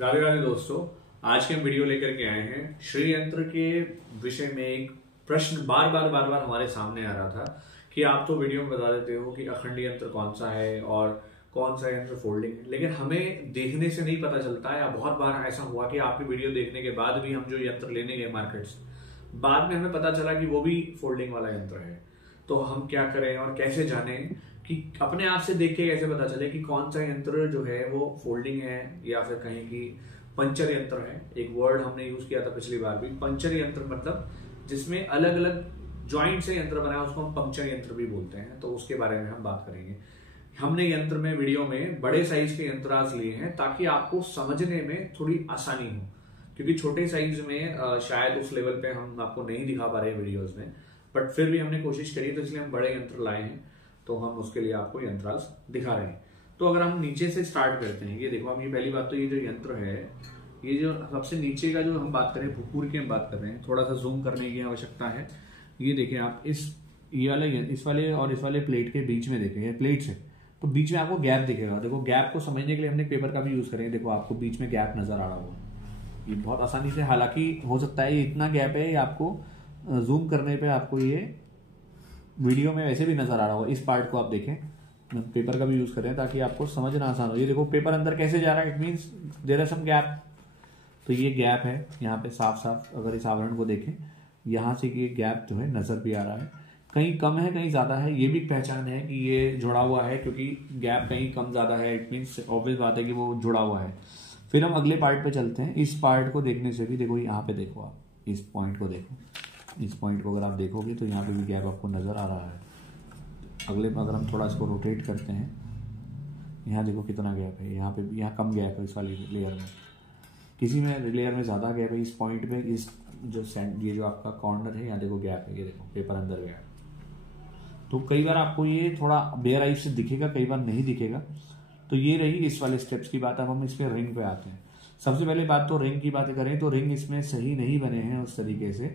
राधे राधे दोस्तों, आज के हम वीडियो लेकर के आए हैं। श्री यंत्र के विषय में एक प्रश्न बार बार हमारे सामने आ रहा था कि आप तो वीडियो में बता देते हो कि अखंड यंत्र कौन सा है और कौन सा यंत्र फोल्डिंग है, लेकिन हमें देखने से नहीं पता चलता है। या बहुत बार ऐसा हुआ कि आपकी वीडियो देखने के बाद भी हम जो यंत्र लेने गए मार्केट से, बाद में हमें पता चला कि वो भी फोल्डिंग वाला यंत्र है। तो हम क्या करें और कैसे जाने कि अपने आप से देख के कैसे पता चले कि कौन सा यंत्र जो है वो फोल्डिंग है या फिर कहीं की पंचर यंत्र है। एक वर्ड हमने यूज किया था पिछली बार भी, पंचर यंत्र मतलब जिसमें अलग अलग जॉइंट से यंत्र बना है, उसको हम पंक्चर यंत्र भी बोलते हैं। तो उसके बारे में हम बात करेंगे। हमने यंत्र में वीडियो में बड़े साइज के यंत्र आज लिए हैं ताकि आपको समझने में थोड़ी आसानी हो, क्योंकि छोटे साइज में शायद उस लेवल पे हम आपको नहीं दिखा पा रहे हैं वीडियोस में, बट फिर भी हमने कोशिश करी, तो इसलिए हम बड़े यंत्र लाए हैं। तो हम उसके लिए आपको यंत्र आज दिखा रहे हैं। तो अगर हम नीचे से स्टार्ट करते हैं, ये देखो हम, ये पहली बात तो ये जो यंत्र है, ये जो सबसे नीचे का जो हम बात करें भूपूर की हम बात कर रहे हैं, थोड़ा सा जूम करने की आवश्यकता है। ये देखें आप, इस वाले और इस वाले प्लेट के बीच में देखें, प्लेट से तो बीच में आपको गैप दिखेगा। देखो गैप को समझने के लिए हमने पेपर का भी यूज करेंगे। देखो आपको बीच में गैप नजर आ रहा होगा, ये बहुत आसानी से, हालांकि हो सकता है ये इतना गैप है, ये आपको जूम करने पे आपको ये वीडियो में वैसे भी नजर आ रहा होगा। इस पार्ट को आप देखें, पेपर का भी यूज करें ताकि आपको समझना आसान हो। ये देखो पेपर अंदर कैसे जा रहा है, it means there are some gap. तो ये गैप है यहाँ पे साफ साफ, अगर इस आवरण को देखें यहाँ से ये गैप जो है नजर भी आ रहा है, कहीं कम है कहीं ज्यादा है। ये भी पहचान है कि ये जुड़ा हुआ है, क्योंकि गैप कहीं कम ज्यादा है, इट मीन्स ऑब्वियस बात है कि वो जुड़ा हुआ है। फिर हम अगले पार्ट पे चलते हैं। इस पार्ट को देखने से भी देखो, यहाँ पे देखो आप, इस पॉइंट को देखो, इस पॉइंट को अगर आप देखोगे तो यहाँ पे भी गैप आपको नजर आ रहा है। अगले में अगर हम थोड़ा इसको रोटेट करते हैं, यहाँ देखो कितना गैप है, यहाँ पे यहाँ कम गैप है इस वाली लेयर में, किसी में लेयर में ज़्यादा गैप है। इस पॉइंट पे इस जो ये जो आपका कॉर्नर है, यहाँ देखो गैप है, ये देखो पेपर अंदर गया है। तो कई बार आपको ये थोड़ा बेयर आई से दिखेगा, कई बार नहीं दिखेगा। तो ये रही इस वाले स्टेप्स की बात। अब हम इस पे रिंग पे आते हैं। सबसे पहले बात तो रिंग की बात करें तो रिंग इसमें सही नहीं बने हैं उस तरीके से।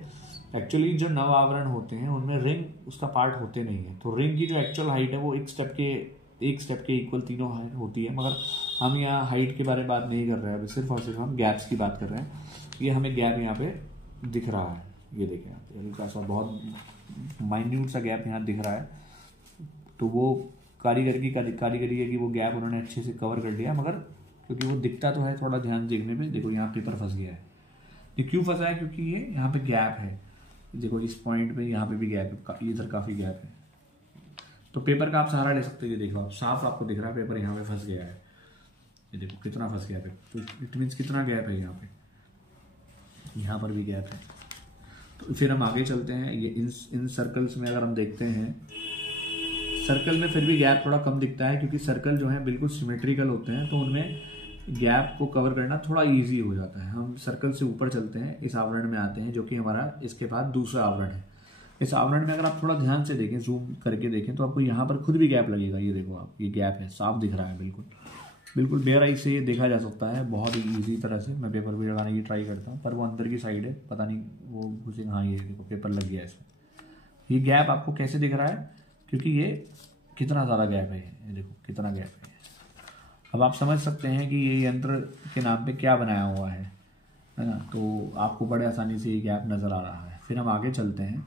एक्चुअली जो नव आवरण होते हैं उनमें रिंग उसका पार्ट होते नहीं है। तो रिंग की जो एक्चुअल हाइट है वो एक स्टेप के इक्वल तीनों हाइट होती है, मगर हम यहाँ हाइट के बारे में बात नहीं कर रहे हैं, अभी सिर्फ और सिर्फ हम गैप्स की बात कर रहे हैं। ये हमें गैप यहाँ पे दिख रहा है, ये देखें आप, हल्का सा बहुत माइन्यूट सा गैप यहाँ दिख रहा है। तो वो कारीगरी है कि वो गैप उन्होंने अच्छे से कवर कर लिया, मगर क्योंकि वो दिखता तो है, थोड़ा ध्यान देखने में। देखो यहाँ पेपर फंस गया है। ये क्यों फंसा है? क्योंकि ये यहाँ पे गैप है। देखो इस पॉइंट पे यहाँ पे भी गैप है, इधर काफी गैप है। तो पेपर का आप सहारा ले सकते हो। ये देखो आप, साफ आपको दिख रहा है पेपर यहाँ पे फंस गया है। ये देखो कितना फंस गया है, तो इट मीन्स कितना गैप है यहाँ पे, यहाँ पर भी गैप है। तो फिर हम आगे चलते हैं। ये इन सर्कल्स में अगर हम देखते हैं, सर्कल में फिर भी गैप थोड़ा कम दिखता है, क्योंकि सर्कल जो है बिल्कुल सिमेट्रिकल होते हैं, तो उनमें गैप को कवर करना थोड़ा इजी हो जाता है। हम सर्कल से ऊपर चलते हैं, इस आवरण में आते हैं जो कि हमारा इसके बाद दूसरा आवरण है। इस आवरण में अगर आप थोड़ा ध्यान से देखें, जूम करके देखें, तो आपको यहाँ पर खुद भी गैप लगेगा। ये देखो आप, ये गैप है, साफ दिख रहा है, बिल्कुल बेयर आई से ये देखा जा सकता है बहुत ही ईजी तरह से। मैं पेपर भी लगाने की ट्राई करता हूँ, पर वो अंदर की साइड है, पता नहीं वो घुसेगा। हाँ ये देखो पेपर लग गया है इसमें। ये गैप आपको कैसे दिख रहा है? क्योंकि ये कितना ज़्यादा गैप है, ये देखो कितना गैप है। अब आप समझ सकते हैं कि ये यंत्र के नाम पे क्या बनाया हुआ है ना। तो आपको बड़े आसानी से ये गैप नज़र आ रहा है। फिर हम आगे चलते हैं,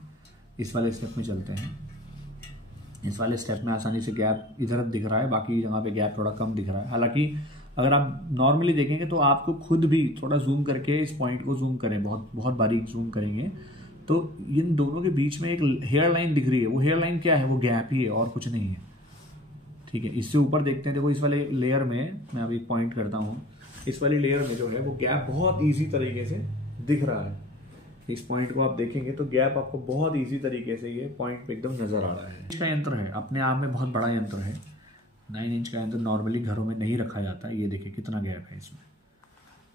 इस वाले स्टेप में चलते हैं। इस वाले स्टेप में आसानी से गैप इधर दिख रहा है, बाकी जगह पे गैप थोड़ा कम दिख रहा है। हालांकि अगर आप नॉर्मली देखेंगे तो आपको खुद भी थोड़ा जूम करके इस पॉइंट को जूम करें, बहुत बारीक जूम करेंगे, तो इन दोनों के बीच में एक हेयर लाइन दिख रही है। वो हेयर लाइन क्या है? वो गैप ही है और कुछ नहीं है। ठीक है, इससे ऊपर देखते हैं। देखो इस वाले लेयर में मैं अभी पॉइंट करता हूँ, इस वाली लेयर में जो है वो गैप बहुत इजी तरीके से दिख रहा है। इस पॉइंट को आप देखेंगे तो गैप आपको बहुत इजी तरीके से ये पॉइंट पे एकदम नजर आ रहा है। इसका यंत्र है, अपने आप में बहुत बड़ा यंत्र है। 9 इंच का यंत्र नॉर्मली घरों में नहीं रखा जाता। ये देखिए कितना गैप है इसमें,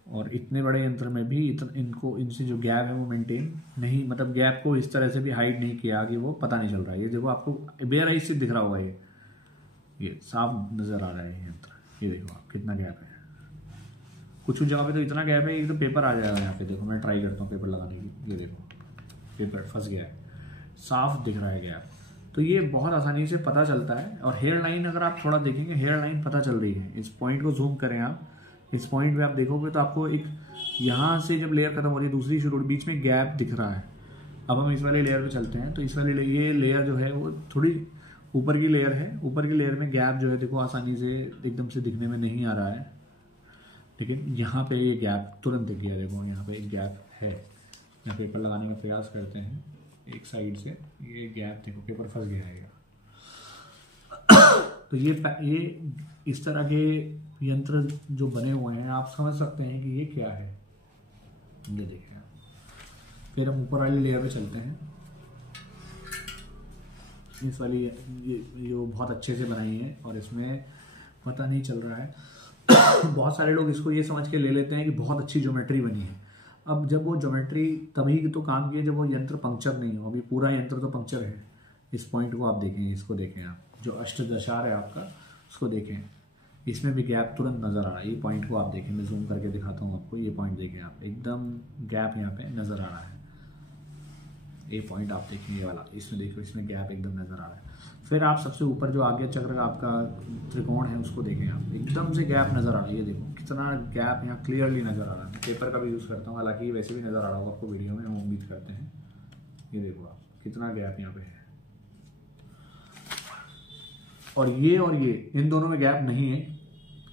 और इतने बड़े यंत्र में भी इनसे जो गैप है वो मेंटेन नहीं, मतलब गैप को इस तरह से भी हाइड नहीं किया कि वो पता नहीं चल रहा है। ये देखो आपको बेयर आई से दिख रहा होगा, ये साफ नजर आ रहा है ये यंत्र। ये देखो आप कितना गैप है। कुछ जगह पे तो इतना गैप है, ये तो पेपर आ जाएगा यहाँ पे। देखो मैं ट्राई करता हूँ पेपर लगाने की। ये देखो पेपर फंस गया है, साफ दिख रहा है गैप। तो ये बहुत आसानी से पता चलता है। और हेयर लाइन अगर आप थोड़ा देखेंगे, हेयर लाइन पता चल रही है। इस पॉइंट को जूम करें आप, इस पॉइंट पे आप देखोगे तो आपको एक यहाँ से जब लेयर खत्म हो रही है दूसरी शुरू हो रही, बीच में गैप दिख रहा है। अब हम इस वाले लेयर पे चलते हैं, तो इस वाले ये लेयर जो है वो थोड़ी ऊपर की लेयर है। ऊपर की लेयर में गैप जो है देखो आसानी से एकदम से दिखने में नहीं आ रहा है, लेकिन यहाँ पे ये गैप तुरंत दिख गया। देखो यहाँ पे एक गैप है। यहाँ पेपर लगाने का प्रयास करते हैं एक साइड से, ये गैप देखो पेपर फंस गया है। तो ये इस तरह के यंत्र जो बने हुए हैं आप समझ सकते हैं कि ये क्या है। ये देखिए, फिर हम ऊपर वाली लेयर पे चलते हैं। इस वाली ये बहुत अच्छे से बनाई है और इसमें पता नहीं चल रहा है बहुत सारे लोग इसको ये समझ के ले लेते हैं कि बहुत अच्छी ज्योमेट्री बनी है। अब जब वो ज्योमेट्री तभी तो काम की है जब वो यंत्र पंक्चर नहीं हो। अभी पूरा यंत्र तो पंक्चर है। इस पॉइंट को आप देखें, इसको देखें, आप जो अष्टदशार है आपका उसको देखें, इसमें भी गैप तुरंत नज़र आ रहा है। ये पॉइंट को आप देखें, मैं जूम करके दिखाता हूँ आपको। ये पॉइंट देखें आप, एकदम गैप यहाँ पे नज़र आ रहा है। ये पॉइंट आप देखें, ये वाला, इसमें देखो, इसमें गैप एकदम नज़र आ रहा है। फिर आप सबसे ऊपर जो आगे चक्र का आपका त्रिकोण है उसको देखें आप, एकदम से गैप नज़र आ रहा है। ये देखो कितना गैप यहाँ क्लियरली नज़र आ रहा है। पेपर का भी यूज़ करता हूँ, हालांकि वैसे भी नज़र आ रहा होगा आपको वीडियो में, हम उम्मीद करते हैं। ये देखो आप कितना गैप यहाँ पे है। और ये इन दोनों में गैप नहीं है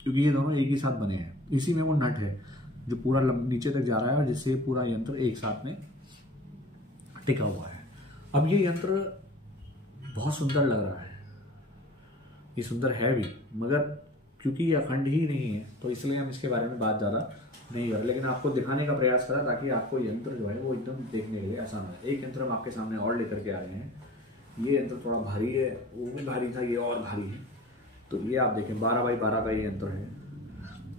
क्योंकि ये दोनों एक ही साथ बने हैं। इसी में वो नट है जो पूरा नीचे तक जा रहा है और जिससे पूरा यंत्र एक साथ में टिका हुआ है। अब ये यंत्र बहुत सुंदर लग रहा है, ये सुंदर है भी, मगर क्योंकि ये अखंड ही नहीं है तो इसलिए हम इसके बारे में बात ज़्यादा नहीं कर रहे, लेकिन आपको दिखाने का प्रयास करा ताकि आपको यंत्र जो है वो एकदम देखने के लिए आसान है। एक यंत्र हम आपके सामने और लेकर के आ रहे हैं। ये यंत्र थोड़ा भारी है, वो भी भारी था, ये और भारी है। तो ये आप देखें 12 बाई 12 का ये यंत्र है।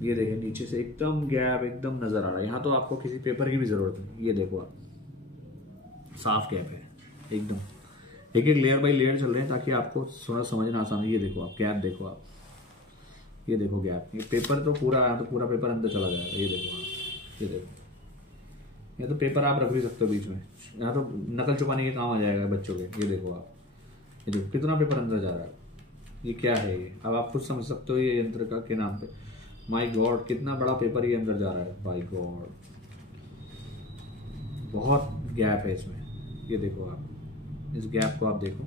ये देखें नीचे से एकदम गैप एकदम नज़र आ रहा है। यहाँ तो आपको किसी पेपर की भी ज़रूरत नहीं। ये देखो आप, साफ गैप है एकदम। एक एक लेयर बाई लेयर चल रहे हैं ताकि आपको थोड़ा समझना आसान है। ये देखो आप गैप, देखो आप, ये देखो गैप। ये पेपर तो पूरा पेपर अंदर चला जाएगा। ये देखो आप, ये देखो, ये तो पेपर आप रख भी सकते हो बीच में, यहाँ तो नकल छुपाने के काम आ जाएगा बच्चों के। ये देखो आप, ये देखो कितना पेपर अंदर जा रहा है। ये क्या है ये, अब आप खुद समझ सकते हो ये यंत्र का के नाम पे। माय गॉड, कितना बड़ा पेपर ये अंदर जा रहा है। बाय गॉड, बहुत गैप है इसमें। ये देखो आप, इस गैप को आप देखो,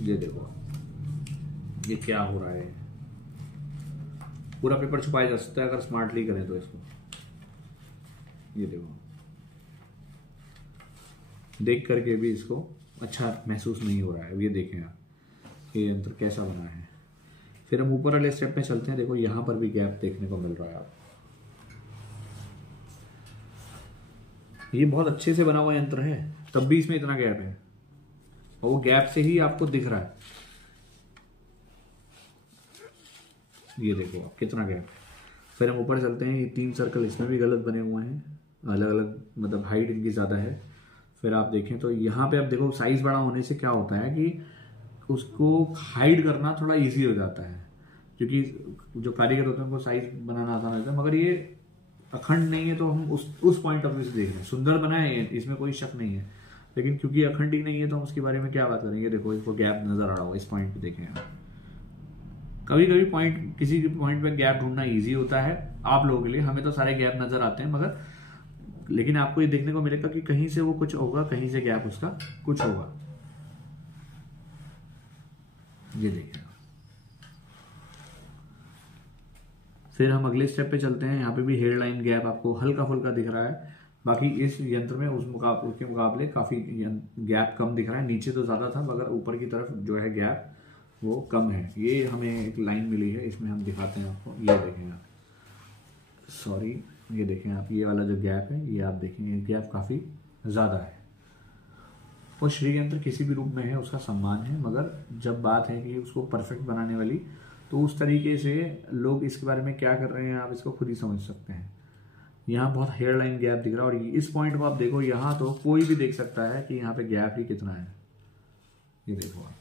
ये देखो आप, ये क्या हो रहा है। पूरा पेपर छुपाया जा सकता है अगर स्मार्टली करें तो इसको। ये देखो, देख करके भी इसको अच्छा महसूस नहीं हो रहा है। ये देखें आप, ये यंत्र कैसा बना है। फिर हम ऊपर वाले स्टेप में चलते हैं। देखो यहाँ पर भी गैप देखने को मिल रहा है आप, ये बहुत अच्छे से बना हुआ यंत्र है तब भी इसमें इतना गैप है, और वो गैप से ही आपको दिख रहा है। ये देखो आप कितना गैप है। फिर हम ऊपर चलते हैं, ये 3 सर्कल इसमें भी गलत बने हुए हैं, अलग अलग, मतलब हाइट इनकी ज़्यादा है। फिर आप देखें तो यहाँ पे आप देखो साइज़ बड़ा होने से क्या होता है कि उसको हाइड करना थोड़ा इजी हो जाता है, क्योंकि जो कारीगर होते हैं उनको साइज बनाना आसान होता है। मगर ये अखंड नहीं है तो हम उस पॉइंट ऑफ व्यू से देख रहे हैं। सुंदर बना है, इसमें कोई शक नहीं है, लेकिन क्योंकि अखंड ही नहीं है तो हम उसके बारे में क्या बात करेंगे। देखो इसको गैप नजर आ रहा होगा, इस पॉइंट पे देखें आप। कभी कभी पॉइंट, किसी पॉइंट पे गैप ढूंढना इजी होता है आप लोगों के लिए, हमें तो सारे गैप नजर आते हैं, मगर लेकिन आपको ये देखने को मिलेगा कि कहीं से वो कुछ होगा, कहीं से गैप उसका कुछ होगा। ये देखिए, फिर हम अगले स्टेप पे चलते हैं। यहाँ पे भी हेयर लाइन गैप आपको हल्का फुल्का दिख रहा है, बाकी इस यंत्र में उसके मुकाबले काफी गैप कम दिख रहा है। नीचे तो ज्यादा था मगर ऊपर की तरफ जो है गैप वो कम है। ये हमें एक लाइन मिली है, इसमें हम दिखाते हैं आपको। ये देखें आप, सॉरी, ये देखें आप, ये वाला जो गैप है ये आप देखेंगे, गैप काफी ज्यादा है। और श्री यंत्र किसी भी रूप में है उसका सम्मान है, मगर जब बात है कि उसको परफेक्ट बनाने वाली, तो उस तरीके से लोग इसके बारे में क्या कर रहे हैं आप इसको खुद ही समझ सकते हैं। यहाँ बहुत हेयर लाइन गैप दिख रहा है, और इस पॉइंट को आप देखो, यहाँ तो कोई भी देख सकता है कि यहाँ पे गैप ही कितना है। ये देखो आप,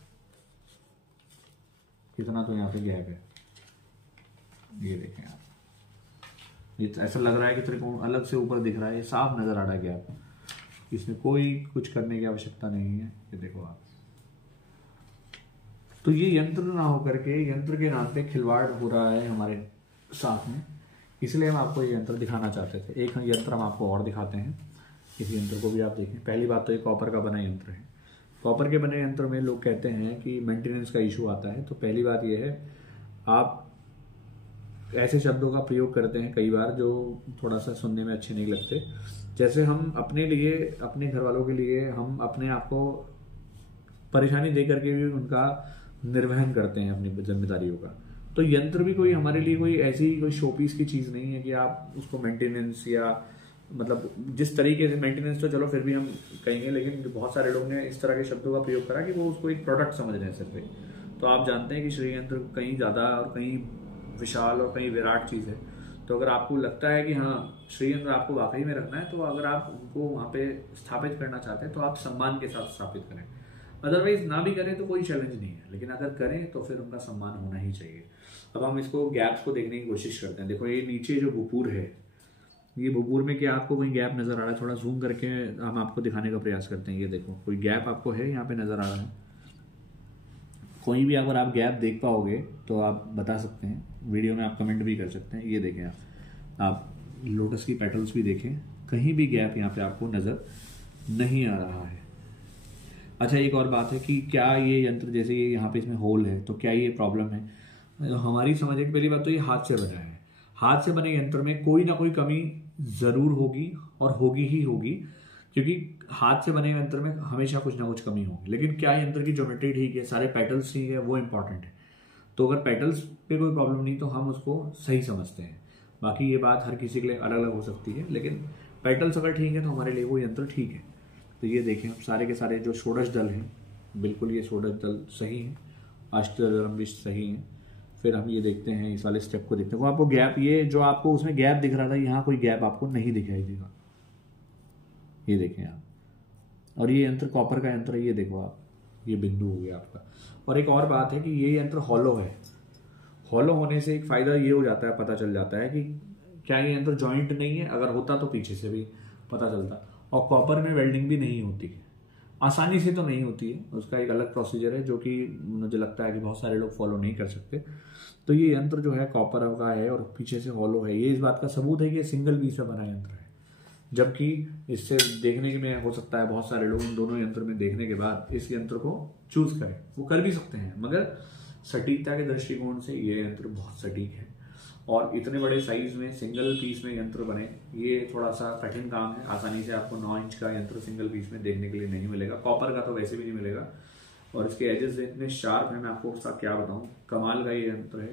कितना तो यहाँ पे गैप है। ये देखें आप, ये ऐसा लग रहा है कि त्रिकोण अलग से ऊपर दिख रहा है, ये साफ नजर आ रहा है गैप, इसमें कोई कुछ करने की आवश्यकता नहीं है। ये देखो आप, तो ये यंत्र ना होकर के यंत्र के नाम पे खिलवाड़ हो रहा है हमारे साथ में। इसलिए हम आपको ये यंत्र दिखाना चाहते थे। एक यंत्र हम आपको और दिखाते हैं, इस यंत्र को भी आप देखें। पहली बात तो ये कॉपर का बना यंत्र है। कॉपर के बने यंत्र में लोग कहते हैं कि मेंटेनेंस का इशू आता है। तो पहली बात ये है, आप ऐसे शब्दों का प्रयोग करते हैं कई बार जो थोड़ा सा सुनने में अच्छे नहीं लगते। जैसे हम अपने लिए, अपने घर वालों के लिए हम अपने आप को परेशानी दे करके भी उनका निर्वहन करते हैं अपनी जिम्मेदारियों का। तो यंत्र भी कोई हमारे लिए कोई ऐसी कोई शोपीस की चीज़ नहीं है कि आप उसको मेंटेनेंस या मतलब जिस तरीके से मेंटेनेंस, तो चलो फिर भी हम कहेंगे, लेकिन बहुत सारे लोग ने इस तरह के शब्दों का प्रयोग करा कि वो उसको एक प्रोडक्ट समझ रहे हैं सिर्फ। तो आप जानते हैं कि श्री यंत्र कहीं ज़्यादा और कहीं विशाल और कहीं विराट चीज़ है। तो अगर आपको लगता है कि हाँ श्री यंत्र आपको वाकई में रखना है, तो अगर आप उनको वहाँ पे स्थापित करना चाहते हैं तो आप सम्मान के साथ स्थापित करें। अदरवाइज ना भी करें तो कोई चैलेंज नहीं है, लेकिन अगर करें तो फिर उनका सम्मान होना ही चाहिए। अब हम इसको गैप्स को देखने की कोशिश करते हैं। देखो ये नीचे जो भूपूर है, ये भूपूर में क्या आपको कोई गैप नजर आ रहा है? थोड़ा जूम करके हम आपको दिखाने का प्रयास करते हैं। ये देखो कोई गैप आपको है यहाँ पे नजर आ रहा है? कोई भी अगर आप गैप देख पाओगे तो आप बता सकते हैं, वीडियो में आप कमेंट भी कर सकते हैं। ये देखें आप लोटस की पेटल्स भी देखें, कहीं भी गैप यहाँ पे आपको नजर नहीं आ रहा है। अच्छा एक और बात है कि क्या ये यंत्र, जैसे ये यहाँ पे इसमें होल है, तो क्या ये प्रॉब्लम है? तो हमारी समझ एक पहली बात तो ये हाथ से बना है। हाथ से बने यंत्र में कोई ना कोई कमी जरूर होगी और होगी ही होगी, क्योंकि हाथ से बने यंत्र में हमेशा कुछ ना कुछ कमी होगी। लेकिन क्या यंत्र की ज्योमेट्री ठीक है, सारे पेटल्स ठीक है, वो इंपॉर्टेंट है। तो अगर पेटल्स पे कोई प्रॉब्लम नहीं तो हम उसको सही समझते हैं। बाकी ये बात हर किसी के लिए अलग अलग हो सकती है, लेकिन पेटल्स अगर ठीक है तो हमारे लिए वो यंत्र ठीक है। तो ये देखें सारे के सारे जो षोडश दल हैं, बिल्कुल ये षोडश दल सही हैं, अष्टदलम भी सही हैं। फिर हम ये देखते हैं, इस वाले स्टेप को देखते हैं। वो आपको गैप, ये जो आपको उसमें गैप दिख रहा था, यहाँ कोई गैप आपको नहीं दिखाई देगा। ये देखें आप, और ये यंत्र कॉपर का यंत्र है। ये देखो आप, ये बिंदु हो गया आपका। और एक और बात है कि ये यंत्र हॉलो है। हॉलो होने से एक फायदा ये हो जाता है, पता चल जाता है कि क्या ये यंत्र जॉइंट नहीं है। अगर होता तो पीछे से भी पता चलता। और कॉपर में वेल्डिंग भी नहीं होती है, आसानी से तो नहीं होती है, उसका एक अलग प्रोसीजर है जो कि मुझे लगता है कि बहुत सारे लोग फॉलो नहीं कर सकते। तो ये यंत्र जो है कॉपर का है और पीछे से हॉलो है। ये इस बात का सबूत है कि ये सिंगल पीस में बना यंत्र है। जबकि इससे देखने में हो सकता है बहुत सारे लोग इन दोनों यंत्र में देखने के बाद इस यंत्र को चूज करें, वो कर भी सकते हैं, मगर सटीकता के दृष्टिकोण से ये यंत्र बहुत सटीक है। और इतने बड़े साइज में सिंगल पीस में यंत्र बने, ये थोड़ा सा कठिन काम है। आसानी से आपको 9 इंच का यंत्र सिंगल पीस में देखने के लिए नहीं मिलेगा। कॉपर का तो वैसे भी नहीं मिलेगा। और इसके एजेस इतने शार्प है, मैं आपको उसका क्या बताऊं, कमाल का ये यंत्र है।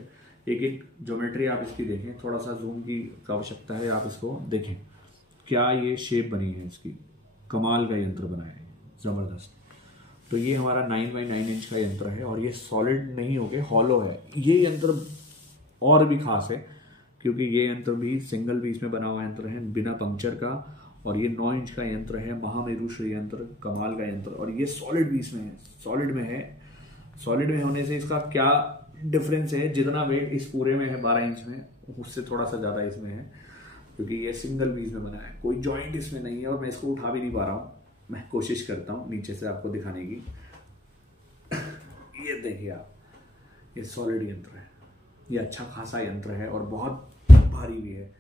एक एक ज्योमेट्री आप इसकी देखें, थोड़ा सा जूम की आवश्यकता है, आप इसको देखें क्या ये शेप बनी है इसकी, कमाल का यंत्र बना है, जबरदस्त। तो ये हमारा 9x9 इंच का यंत्र है और ये सॉलिड नहीं होके हॉलो है। ये यंत्र और भी खास है क्योंकि ये यंत्र भी सिंगल पीस में बना हुआ यंत्र है, बिना पंक्चर का। और ये 9 इंच का यंत्र है, महामेरु श्री यंत्र, कमाल का यंत्र। और ये सॉलिड पीस में है, सॉलिड में है। सॉलिड में होने से इसका क्या डिफरेंस है, जितना वेट इस पूरे में है 12 इंच में, उससे थोड़ा सा ज्यादा इसमें है, क्योंकि ये सिंगल पीस में बना है, कोई जॉइंट इसमें नहीं है। और मैं इसको उठा भी नहीं पा रहा हूँ, मैं कोशिश करता हूँ नीचे से आपको दिखाने की। ये देखिए आप, ये सॉलिड यंत्र है, ये अच्छा खासा यंत्र है और बहुत भारी भी है।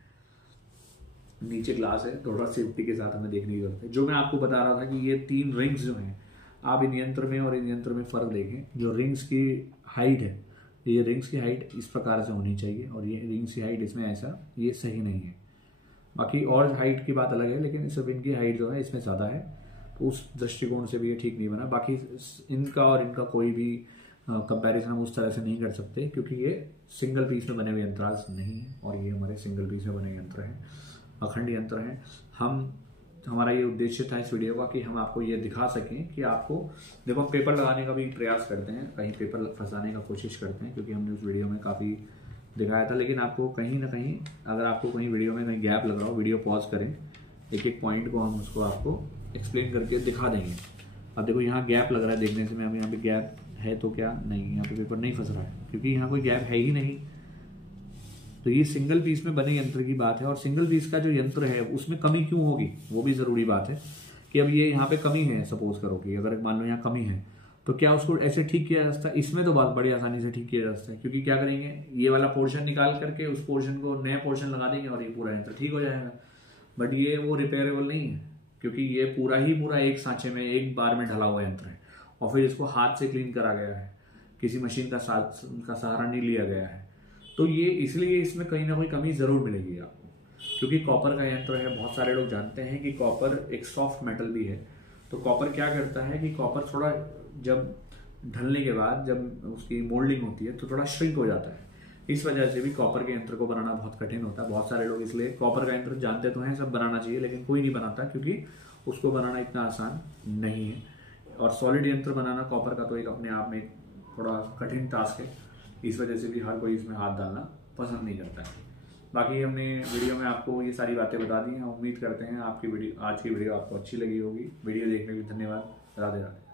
नीचे ग्लास है, थोड़ा सेफ्टी के साथ हमें देखने की जरूरत है। जो मैं आपको बता रहा था कि ये 3 रिंग्स जो हैं, आप इन यंत्र में और इन यंत्र में फर्क देखें। जो रिंग्स की हाइट है, ये रिंग्स की हाइट इस प्रकार से होनी चाहिए और ये रिंग्स की हाइट इसमें ऐसा, ये सही नहीं है। बाकी और हाइट की बात अलग है, लेकिन सिर्फ इनकी हाइट जो है इसमें ज़्यादा है, तो उस दृष्टिकोण से भी ये ठीक नहीं बना। बाकी इनका और इनका कोई भी कंपैरिजन हम उस तरह से नहीं कर सकते, क्योंकि ये सिंगल पीस में बने हुए यंत्रांश नहीं है और ये हमारे सिंगल पीस में बने यंत्र हैं, अखंड यंत्र हैं। हमारा ये उद्देश्य था इस वीडियो का कि हम आपको ये दिखा सकें कि आपको देखो, हम पेपर लगाने का भी प्रयास करते हैं, कहीं पेपर फंसाने का कोशिश करते हैं, क्योंकि हमने उस वीडियो में काफ़ी दिखाया था। लेकिन आपको कहीं ना कहीं, अगर आपको कहीं वीडियो में कहीं गैप लग रहा हो, वीडियो पॉज करें, एक एक पॉइंट को हम उसको आपको एक्सप्लेन करके दिखा देंगे। अब देखो यहाँ गैप लग रहा है, देखने से मैं अभी यहाँ पे गैप है तो क्या नहीं, यहाँ पे पेपर नहीं फंस रहा है क्योंकि यहाँ कोई गैप है ही नहीं। तो ये सिंगल पीस में बने यंत्र की बात है। और सिंगल पीस का जो यंत्र है उसमें कमी क्यों होगी, वो भी जरूरी बात है कि अब ये यहाँ पे कमी है, सपोज करो कि अगर मान लो यहाँ कमी है, तो क्या उसको ऐसे ठीक किया जा सकता है? इसमें तो बहुत बड़ी आसानी से ठीक किया जा सकता है, क्योंकि क्या करेंगे, ये वाला पोर्शन निकाल करके उस पोर्शन को नया पोर्शन लगा देंगे और ये पूरा यंत्र ठीक हो जाएगा। बट ये वो रिपेयरेबल नहीं है, क्योंकि ये पूरा ही पूरा एक सांचे में एक बार में ढला हुआ यंत्र है और फिर इसको हाथ से क्लीन करा गया है, किसी मशीन का सहारा नहीं लिया गया है। तो ये इसलिए इसमें कहीं ना कोई कमी जरूर मिलेगी आपको, क्योंकि कॉपर का यंत्र है। बहुत सारे लोग जानते हैं कि कॉपर एक सॉफ्ट मेटल भी है। तो कॉपर क्या करता है कि कॉपर थोड़ा जब ढलने के बाद जब उसकी मोल्डिंग होती है तो थोड़ा श्रिंक हो जाता है। इस वजह से भी कॉपर के यंत्र को बनाना बहुत कठिन होता है। बहुत सारे लोग इसलिए कॉपर का यंत्र जानते तो हैं, सब बनाना चाहिए, लेकिन कोई नहीं बनाता क्योंकि उसको बनाना इतना आसान नहीं है। और सॉलिड यंत्र बनाना कॉपर का तो एक अपने आप में थोड़ा कठिन टास्क है। इस वजह से भी हर कोई इसमें हाथ डालना पसंद नहीं करता है। बाकी हमने वीडियो में आपको ये सारी बातें बता दी हैं। उम्मीद करते हैं आपकी वीडियो, आज की वीडियो आपको अच्छी लगी होगी। वीडियो देखने के लिए धन्यवाद। राधे राधे।